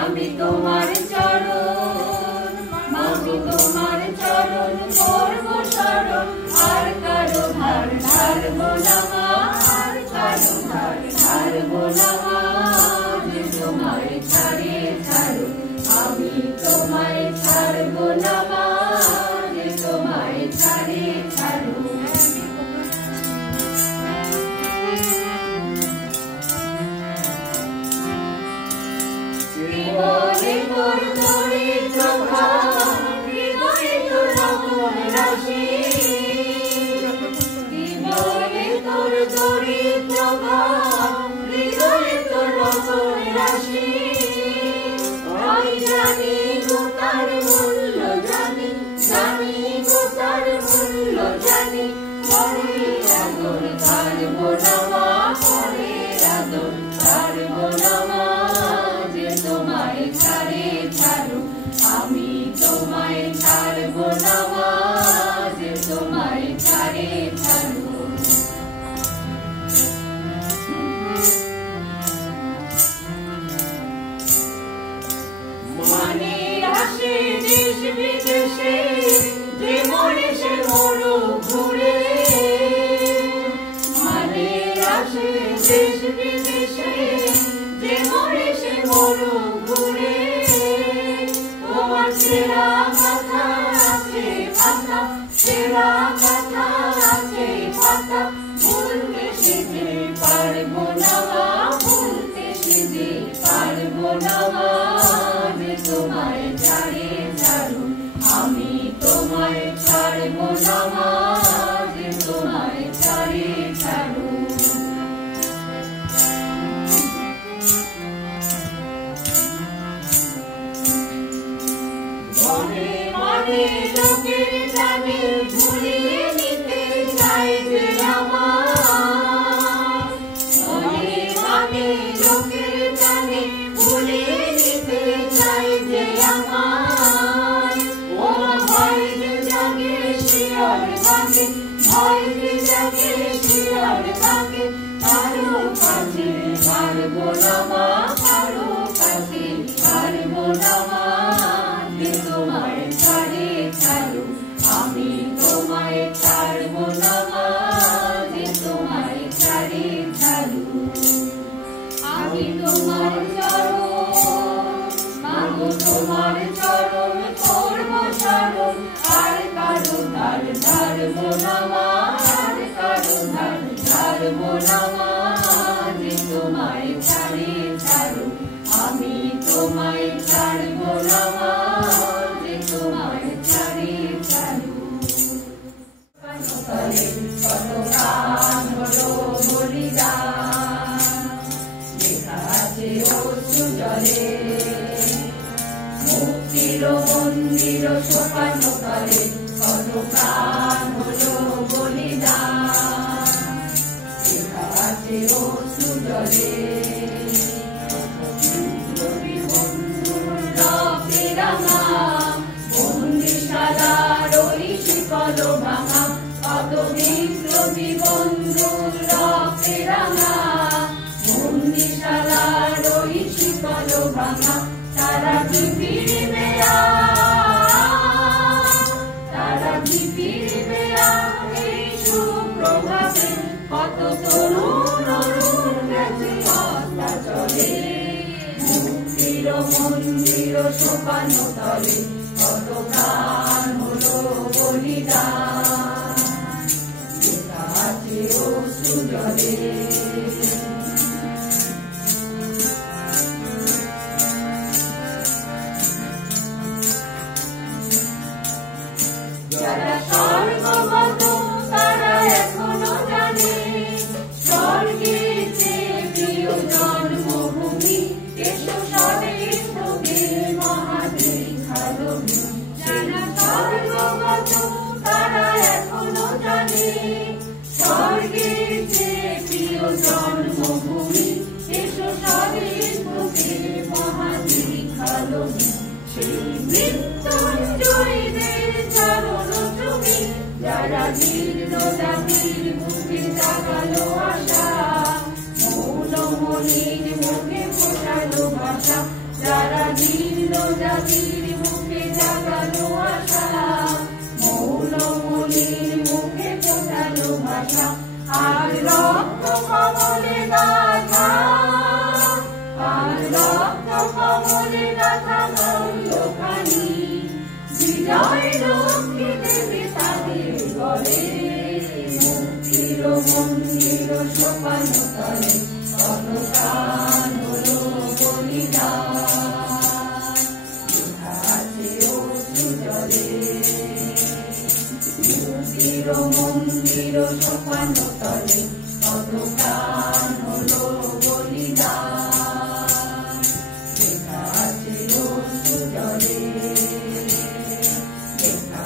আমি তোমার চরণ চরণ করব শরণ, আর কারো ধার ধারব না মা, আর কারো ধার ধারব না মা। যে তোমায় ছাড়ে ছাড়ো, আমি তোমায় ছাড়ব না মা, যে তোমায় ছাড়ে ছাড়ো। হৃদয়ে তোর দরিদ্র ভাব, হৃদয়ে তোর রতন রাশি, হৃদয়ে তোর দরিদ্র ভাব, হৃদয়ে তোর রতন রাশি। আমি জানি গো তার মূল্য জানি, জানি গো তার মূল্য জানি। পরে আদর ছাড়ব না মা, পরে আদর ছাড়ব না মা। যে তোমায় ছাড়ে ছাড়ো, আমি তোমায় ছাড়ব না মা, যে তোমায় ছাড়ে ছাড়ো। মানে আসে দেশ বিদেশে, যে মরে সে মরু ঘুরে। মানে আসে দেশ বিদেশে, যে মরে সে মরু ঘুরে। তোমার সেরা কথা আছে পাতা, সেরা কথা আছে পাতা। ভুলতে শিখে পারব না মা, ভুলতে শিখে পারব না মা। যে তোমায় ছাড়ে ছাড়ো, আমি তোমায় ছাড়ব না মা, যে তোমায় ছাড়ে ছাড়ো। মনে মনে লোকের জানে ভুলিয়ে নিতে চাই যে আমার, মনে মনে লোকের জানে ভুলিয়ে নিতে চাই যে আমার। ও ভয় যে জাগে শিয়র বাগে, ভয় যে জাগে শিয়র বাগে। কারো কাছে পারব না মা, কারো কাছে পারব না মা। যে তোমায় ছাড়ে ছাড়ো, আমি তোমায় ছাড়ব না মা, যে তোমায় ছাড়ে ছাড়ো। আমি তোমার চরণ, মাগো তোমার চরণ করব শরণ, আর কারো ধার ধারব না মা, আর কারো ধার ধারব না মা। যে তোমায় ছাড়ে ছাড়ো, আমি তোমায় ছাড়ব না মা, যে তোমায় ছাড়ে ছাড়ো। কত প্রাণ হলো বলিদান, লেখা আছে অশ্রু জলে। মুক্তির মন্দির সোপান তলে, কত প্রাণ হলো বলিদান, লেখা আছে অশ্রু জলে। বন্দিশালার ওই শিকল ভাঙা, কত বিপ্লবী বন্ধুর রক্তে রাঙা। বন্দিশালার ওই শিকল ভাঙা, তারা কি ফিরবে আর, তারা কি ফিরবে আর এই সুপ্রভাতে। কত তরুণ অরুণ গেছে অস্তাচলে, মুক্তির মন্দির সোপান তলে, কত প্রাণ হলো বলিদান, লেখা আছে অশ্রু জলে। যারা স্বর্গগত তারা এখনো জানে, স্বর্গের চেয়ে প্রিয় জন্মভূমি। এসো সবে ঢোকে মহাদীঘালো। যারা স্বর্গগত তারা এখনো জানে, স্বর্গের চেয়ে প্রিয় জন্মভূমি। এসো সবে ঢোকে মহাদীঘালো। সেই মৃত্যুঞ্জয়ীদের চরণ চুমি, যারা জীর্ণ জাতির বুকে জাগালো আশা। মৌনমণির মুখে ফোটালো ভাষা, যারা জীর্ণ জাতির বুকে জাগালো আশা। আর রক্ত কমলে গাথা, আর রক্ত কমলে গাথা দণ্ডখানি, বিজয় লক্ষ্মী দেবী তাদের গলে, মুক্তির মন্দির সোপান তলে কত প্রাণ হলো বলিদান, আছে অশ্রু জলে, মুক্তির মন্দির সোপান তলে কত প্রাণ হলো বলিদান, আছে অশ্রু জলে,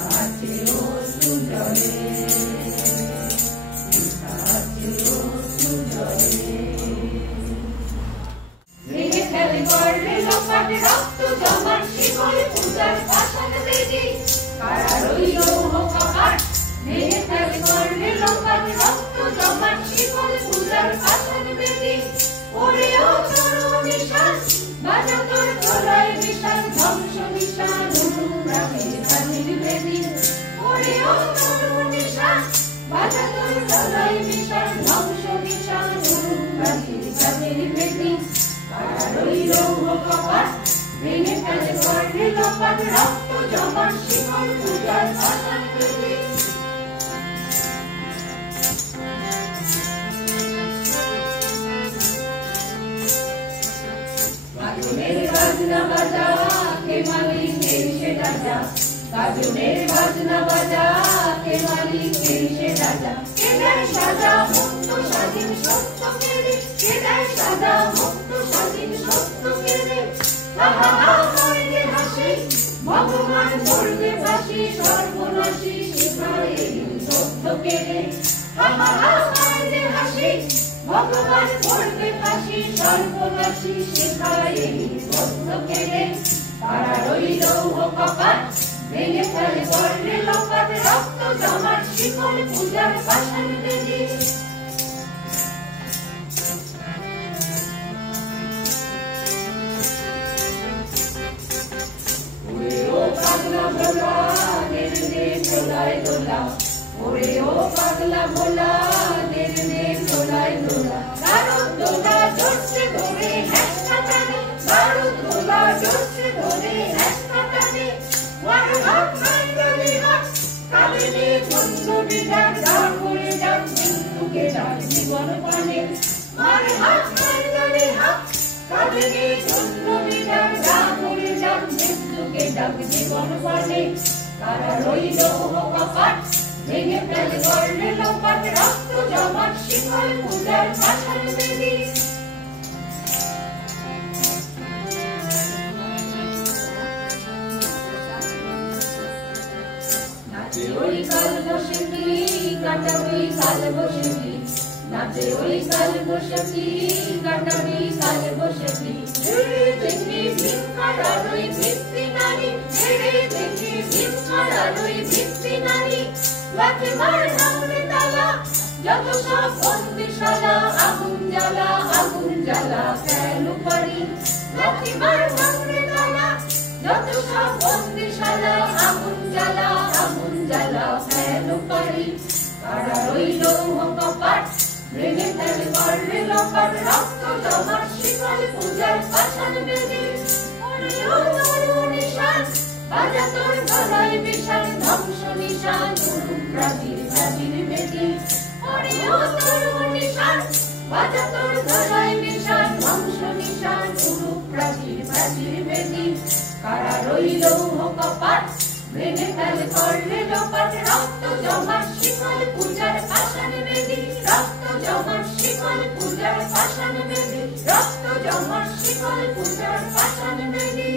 আছে অশ্রু জলে, আছে অশ্রু জলে। ভেঙে ফেলে করলে লোপাট রক্ত জমার শিকল পূজার পাষাণ বেদি, কারা রইল কপাট। ভেঙে ফেলে করলে লোপাট রক্ত জমার শিকল পূজার পাষাণ বেদি, ওরেও তরু নিশান বাজা তোর গলায় বিশাল ধ্বংস নিশান অনুপ্রাণের কাজের বেদি, ওরেও তরু নিশান বাজা তোর গলায় বিশাল ধ্বংস নিশান অনুপ্রাণের কাজের বেদি, কারা রইল কপাট। ভেঙে ফেলে করলে লোপাট রক্ত জমার শিকল পূজার পাষাণ বেদি। গাজনের বাজনা বাজা কে মালিক এসে রাজা, গাজনের বাজনা বাজা কে মালিক এসে রাজা, কে দেয় সাজা মুক্ত স্বাধীন সত্য কেড়ে, কে দেয় সাজা মুক্ত স্বাধীন সত্য কেড়ে, হা হা হা করবে হাসি ভগবান করবে ফাঁসি সর্বনাশী শিখায় সত্য কেড়ে, হা হা হা করবে হাসি ভগবান করবে ফাঁসি সর্বনাশী শিখায় সত্য কেড়ে, কারা রইল কপাট। ভেঙে ফেলে করলে লোপাট রক্ত জমার শিকল পূজার পাষাণ বেদি। ওরে ও পাগলা ভোলা দের নে দোলায় দোলা, ওরে ও পাগলা ভোলা দের নে দোলায় দোলা, বারুদ দোলা জোরসে ধরে হ্যাঁচকা টানে, বারুদ দোলা জোরসে ধরে হ্যাঁচকা টানে, ওয়ার হাত মাইগলি হাত কাবিনী বন্ধুবি ডাক ডাক করে ডাক মৃত্যুকে ডাক জীবন পানে, ওয়ার হাত মাইগলি হাত কাবিনী বন্ধুবি ডাক ডাক করে ডাক মৃত্যুকে ডাক জীবন পানে, কারা রইল কপাট। ভেঙে ফেলে করলে লোপাট রক্ত জমার শিকল পূজার পাষাণ বেদি। নাচে ওই কাল বসেছি কাটাবি কাল বসেছি, নাচে ওই কাল বসেছি কাটাবি কাল বসেছি, ছেড়ে দেখি ভিক্ষার আলোয় ভিত্তি নারী, ছেড়ে দেখি ভিক্ষার আলোয় ভিত্তি নারী, লাঠি মার ভাঙবে তালা যত সব বন্দিশালা, আগুন জ্বালা আগুন জ্বালা ফেলু পারি, লাঠি মার ভাঙবে তালা যত সব বন্দিশালা, আগুন জ্বালা আগুন জ্বালা ফেলু পারি, কারা রইল কপাট। ভেঙে ফেলে করলে লোপাট রক্ত জমার শিকল পূজার পাষাণ বেদি, ওরেও তরু নিশান বাজা তোর গলায় বিশাল ধ্বংস নিশান অনুপ্রাণের কাজের বেদি, ওরেও তরু নিশান বাজা তোর গলায় বিশাল ধ্বংস নিশান অনুপ্রাণের কাজের বেদি, কারা রইল কপাট। ভেঙে ফেলে করলে লোপাট রক্ত জমার শিকল পূজার পাষাণ বেদি, রক্ত জমার শিকল পূজার পাষাণ বেদি, রক্ত জমার শিকল পূজার পাষাণ বেদি।